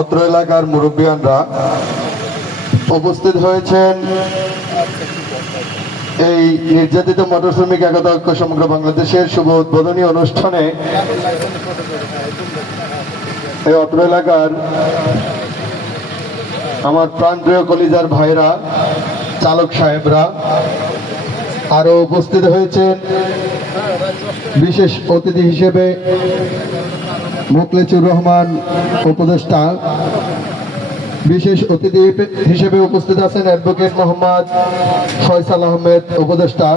অত্র এলাকার মুরব্বিয়ানরা উপস্থিত হয়েছেন। এই নির্যাতিত মোটর শ্রমিক একতা ঐক্য সমগ্র বাংলাদেশের শুভ উদ্বোধনী অনুষ্ঠানে এই অত্র এলাকার আমার প্রাণপ্রিয় কলিজার ভাইরা, চালক সাহেবরা আরও উপস্থিত হয়েছেন। বিশেষ অতিথি হিসেবে মোকলেচুর রহমান উপদেষ্টা। বিশেষ অতিথি হিসেবে উপস্থিত আছেন অ্যাডভোকেট মোহাম্মদ ফয়সাল আহমেদ, উপদেষ্টা।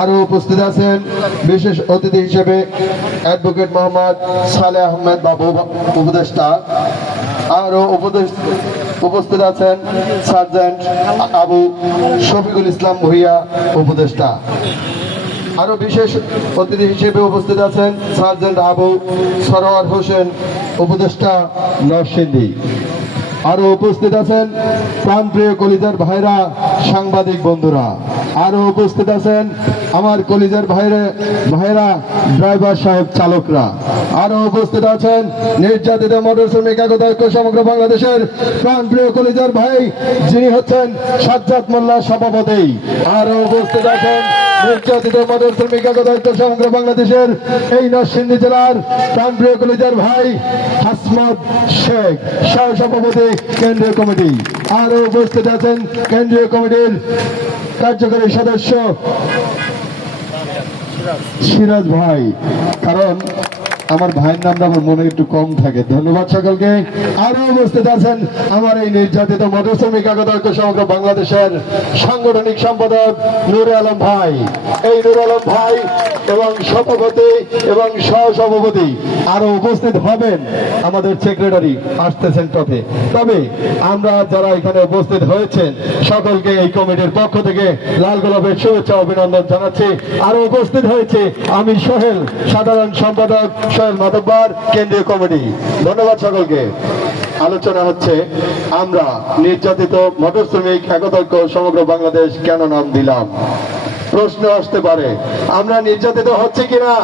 আরও উপস্থিত আছেন বিশেষ অতিথি হিসেবে অ্যাডভোকেট মোহাম্মদ সালে আহমেদ বাবু, উপদেষ্টা। আরও উপদেশ উপস্থিত আছেন সার্জেন্ট আবু শফিকুল ইসলাম ভুইয়া, উপদেষ্টা। আরও বিশেষ অতিথি হিসেবে উপস্থিত আছেন সার্জেন্ট আবু সরোয়ার হোসেন, উপদেষ্টা নরসিংদী। আরও উপস্থিত আছেন প্রাণপ্রিয় কলিতার ভাইরা সাংবাদিক বন্ধুরা, আরও উপস্থিত আছেন আমার কলিজার ভাইরে, ভাইরা, ড্রাইভার সাহেব চালকরা। আরও উপস্থিত আছেন নির্যাতিত মোটর শ্রমিক একতা ঐক্য সমগ্র বাংলাদেশের প্রাণপ্রিয় কলিজার ভাই, যিনি হচ্ছেন সাজ্জাদ মোল্লা সভাপতি। আরও উপস্থিত আছেন নির্যাতিত মোটর শ্রমিক একতা সমগ্র বাংলাদেশের এই নরসিংদী জেলার প্রাণপ্রিয় কলিজার ভাই হাসমত শেখ সহ সভাপতি কেন্দ্রীয় কমিটি। আরও উপস্থিত আছেন কেন্দ্রীয় কমিটির কার্যকরী সদস্য সিরাজ ভাই। কারণ আমার ভাইয়ের নামটা আমার মনে একটু কম থাকে, ধন্যবাদ সকলকে। আরও উপস্থিত আছেন আমার এই নির্যাতিত মোটর শ্রমিক একতা সমগ্র বাংলাদেশের সাংগঠনিক সম্পাদক নুরে আলম ভাই। এই নুরে আলম ভাই এবং সভাপতি এবং সহ সভাপতি আরও উপস্থিত হবেন। আমাদের সেক্রেটারি আসতেছেন পথে তবে আমরা যারা এখানে উপস্থিত হয়েছেন, সকলকে এই কমিটির পক্ষ থেকে লাল গোলাপের শুভেচ্ছা, অভিনন্দন জানাচ্ছি। আরও উপস্থিত হয়েছে আমি সোহেল, সাধারণ সম্পাদক সোহেল মাধব্বার কেন্দ্রীয় কমিটি। ধন্যবাদ সকলকে। আলোচনা হচ্ছে, আমরা নির্যাতিত মোটর শ্রমিক একতৈক্য সমগ্র বাংলাদেশ কেন নাম দিলাম? প্রশ্ন আসতে পারে, আমরা নির্যাতিত হচ্ছে কিনা?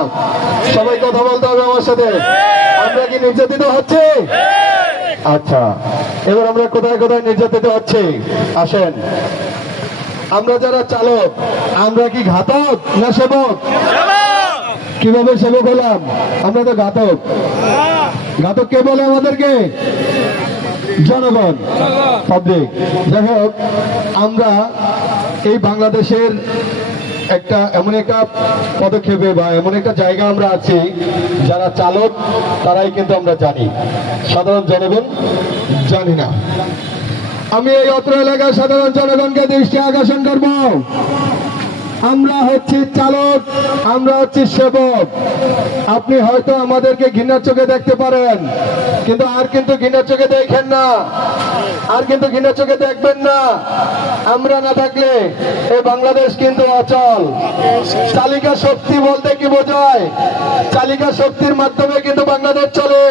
সবাই কথা বলতে হবে আমার সাথে। আমরা কি নির্যাতিত হচ্ছে? আচ্ছা এবার আমরা কোথায় কোথায় নির্যাতিত হচ্ছে? আসেন। আমরা যারা চালক, আমরা কি ঘাতক না সেবক? কীভাবে সেবক হলাম? আমরা তো ঘাতক। ঘাতক কে বলে আমাদেরকে? জনগণ পাবলিক যাই হোক, আমরা এই বাংলাদেশের একটা এমন একটা পদক্ষেপে বা এমন একটা জায়গা আমরা আছি, যারা চালক, তারাই কিন্তু আমরা জানি। সাধারণ জনগণ জানি না। আমি এই অত্র এলাকার সাধারণ জনগণকে দৃষ্টি আকর্ষণ করব। আমরা হচ্ছি চালক, আমরা হচ্ছি সেবক। আপনি হয়তো আমাদেরকে ঘৃণার চোখে দেখতে পারেন, কিন্তু আর কিন্তু ঘৃণার চোখে দেখেন না। আর কিন্তু ঘৃণার চোখে দেখবেন না। আমরা না থাকলে এই বাংলাদেশ কিন্তু অচল। চালিকা শক্তি বলতে কি বোঝায়? চালিকা শক্তির মাধ্যমে কিন্তু বাংলাদেশ চলে।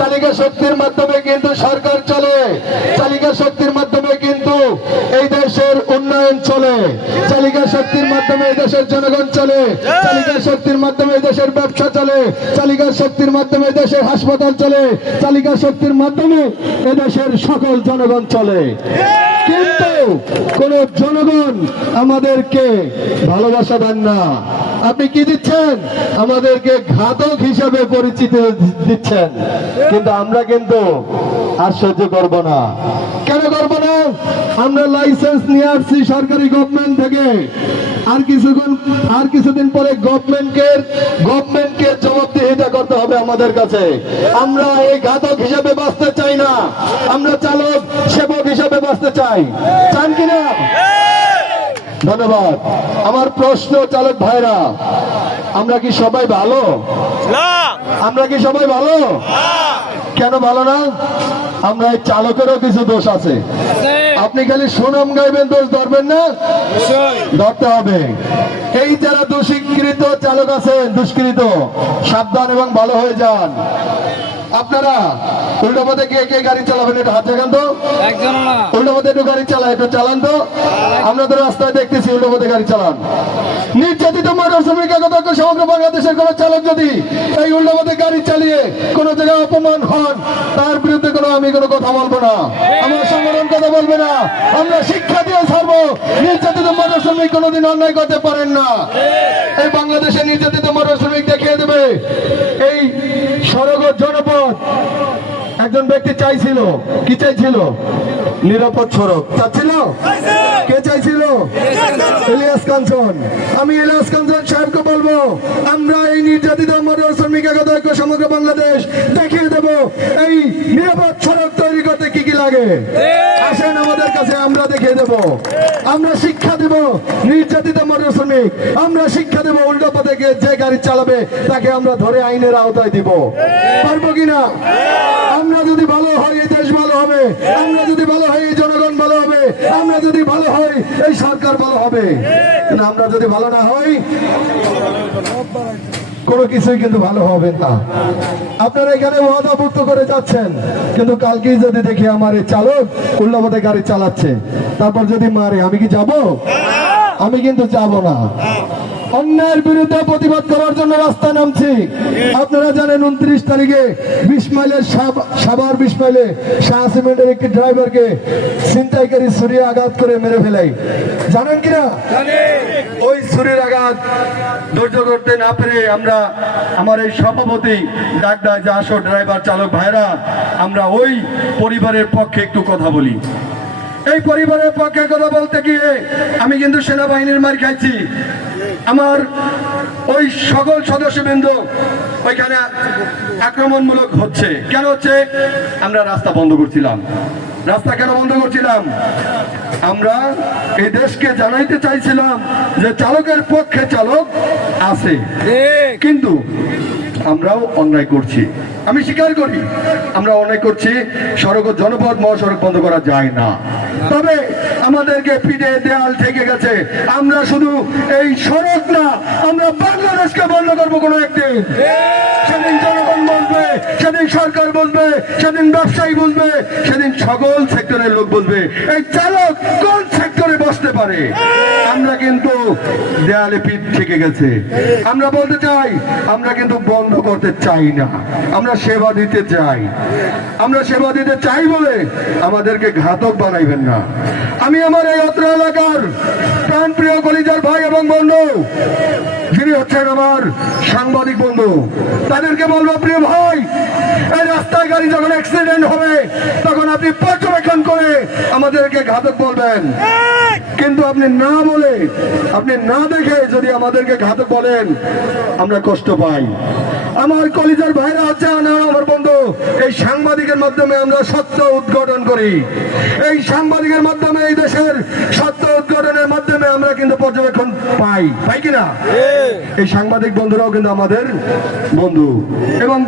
চালিকা শক্তির মাধ্যমে কিন্তু সরকার চলে। চালিকা শক্তির মাধ্যমে কিন্তু এই দেশের উন্নয়ন চলে। চালিকা শক্তির মাধ্যমে দেশের জনগণ চলে। চালিকা শক্তির মাধ্যমে দেশের ব্যবসা চলে। চালিকা শক্তির মাধ্যমে দেশের হাসপাতাল চলে। চালিকা শক্তির মাধ্যমে এ দেশের সকল জনগণ চলে। কিন্তু কোন জনগণ আমাদেরকে ভালোবাসা দেন না। আপনি কি দিচ্ছেন? আমাদেরকে ঘাতক হিসাবে পরিচিত দিচ্ছেন। কিন্তু আমরা কিন্তু আর সহ্য করব না। কেন করব না? আমরা লাইসেন্স নিয়ে আসছি সরকারি গভর্নমেন্ট থেকে। আর কিছুক্ষণ, আর কিছুদিন পরে গভর্নমেন্টকে গভর্নমেন্টকে জবাবদিহিতা করতে হবে আমাদের কাছে। আমরা এই ঘাতক হিসাবে বাঁচতে চাই না। আমরা চালক, সেবক হিসাবে বাঁচতে চাই। চান কিনা? ধন্যবাদ। আমার প্রশ্ন চালক ভাইরা আমরা কি সবাই ভালো? না। আমরা কি সবাই ভালো? কেন ভালো না? আমরা এই চালকেরও কিছু দোষ আছে। আপনি খালি সুনাম গাইবেন দোষ ধরবেন না? ধরতে হবে। এই যারা দোষীকৃত চালক আছেন দুষ্কৃত সাবধান এবং ভালো হয়ে যান। আপনারা উল্টো পথে কে কে গাড়ি চালাবেন একটু হাত দেখান তো। উল্টো পথে একটু গাড়ি চালায় একটু চালান তো। আমরা তো রাস্তায় দেখতেছি উল্টো পথে গাড়ি চালান। নির্যাতিত মোটর শ্রমিক একদক্ষ সমগ্র বাংলাদেশের কোন চালক যদি এই উল্টো পথে গাড়ি চালিয়ে কোনো জায়গায় অপমান হন তার বিরুদ্ধে কোনো আমি কোনো কথা বলব না। আমার সংগঠন কথা বলবে না। আমরা শিক্ষা দিয়ে ছাড়বো। নির্যাতিত মোটর শ্রমিক কোনোদিন অন্যায় করতে পারেন না। এই বাংলাদেশে নির্যাতিত মোটর শ্রমিক দেখিয়ে দেবে এই সড়ক ও জনপথ একজন ব্যক্তি চাইছিল, কি চাইছিল? নিরাপদ সড়ক। চাচ্ছিল? কে চাইছিল? ইলিয়াস কাঞ্চন। আমি ইলিয়াস কাঞ্চন সাহেবকে বলব, আমরা এই নির্যাতিত মোটর শ্রমিক একতা সমগ্র বাংলাদেশ এই নিরাপদ সড়ক তৈরি করতে কি কি লাগে? আসেন আমাদের কাছে আমরা দেখিয়ে দেব। আমরা শিক্ষা দেব নির্যাতিত মোটর শ্রমিক। আমরা শিক্ষা দেব উল্টো পথে গিয়ে যে গাড়ি চালাবে তাকে আমরা ধরে আইনের আওতায় দিব। পারব কিনা আমরা যদি ভালো হই এই দেশ ভালো হবে। আমরা যদি ভালো হই এই জনগণ ভালো হবে। আমরা যদি ভালো হই এই সরকার ভালো হবে। আমরা যদি ভালো না হই কোনো কিছুই কিন্তু ভালো হবে না। আপনারা এখানে ওয়াদাভুক্ত করে যাচ্ছেন। কিন্তু কালকেই যদি দেখি আমার এই চালক উল্লাপথে গাড়ি চালাচ্ছে, তারপর যদি মারে, আমি কি যাব? আমি কিন্তু যাব না। অন্যায়ের বিরুদ্ধে প্রতিবাদ করার জন্য রাস্তায় নামছি। আপনারা জানেন উনত্রিশ তারিখে বিশ মাইলের সাব- সাভার বিশ মাইলে শাহ সিমেন্টের একটি ড্রাইভারকে ছিনতাইকারী ছুরি আঘাত করে মেরে ফেলাই জানেন কিনা? ওই ছুরির আঘাত ধৈর্য করতে না পেরে আমরা আমার এই সভাপতি ডাক দেয় যে আসো ড্রাইভার চালক ভাইরা আমরা ওই পরিবারের পক্ষে একটু কথা বলি। এই পরিবারের পক্ষে কথা বলতে গিয়ে আমি কিন্তু সেনাবাহিনীর মার খাইছি। আমার ওই সকল সদস্যবৃন্দ ওইখানে আক্রমণমূলক হচ্ছে। কেন হচ্ছে? আমরা রাস্তা বন্ধ করছিলাম। রাস্তা কেন বন্ধ করছিলাম? আমরা এই দেশকে জানাইতে চাইছিলাম যে চালকের পক্ষে চালক আছে। কিন্তু আমরাও অন্যায় করছি। আমি স্বীকার করি, আমরা অন্যায় করছি, সড়ক ও জনপথ মহাসড়ক বন্ধ করা যায় না। তবে আমাদেরকে পিঠে দেয়াল থেকে গেছে। আমরা শুধু এই সড়ক না, আমরা বাংলাদেশকে বন্ধ করব কোনো একদিন। সেদিন জনগণ বলবে, সেদিন সরকার বলবে, সেদিন ব্যবসায়ী বলবে, সেদিন সকল সেক্টরের লোক বলবে, এই চালক কোন সেক্টরে বসতে পারে? দেয়ালে পিঠ থেকে গেছে। আমরা বলতে চাই, আমরা কিন্তু বন্ধ করতে চাই না। আমরা সেবা দিতে চাই। আমরা সেবা দিতে চাই বলে আমাদেরকে ঘাতক বানাইবেন না। আমি আমার এই অত্র এলাকার প্রাণপ্রিয় কলিজার ভাই এবং বন্ধু, যিনি হচ্ছেন আমার সাংবাদিক বন্ধু, তাদেরকে বলব, প্রিয় ভাই, এই রাস্তায় গাড়ি যখন অ্যাক্সিডেন্ট হবে, তখন আপনি পর্যবেক্ষণ করে আমাদেরকে ঘাতক বলবেন। কিন্তু আপনি না বলে আপনি না দেখে যদি আমাদেরকে ঘাতক বলেন আমরা কষ্ট পাই। আমার কলিজার ভাইরা হচ্ছে না আমার বন্ধু এই সাংবাদিকের মাধ্যমে আমরা সত্য উদ্ঘাটন করি। এই সাংবাদিকের মাধ্যমে এই দেশের সত্য উদ্ঘাটনের মাধ্যমে আমরা কিন্তু পর্যবেক্ষণ পাই। পাই কিনা? এই সাংবাদিক বন্ধুরাও কিন্তু আমাদের বন্ধু। এবং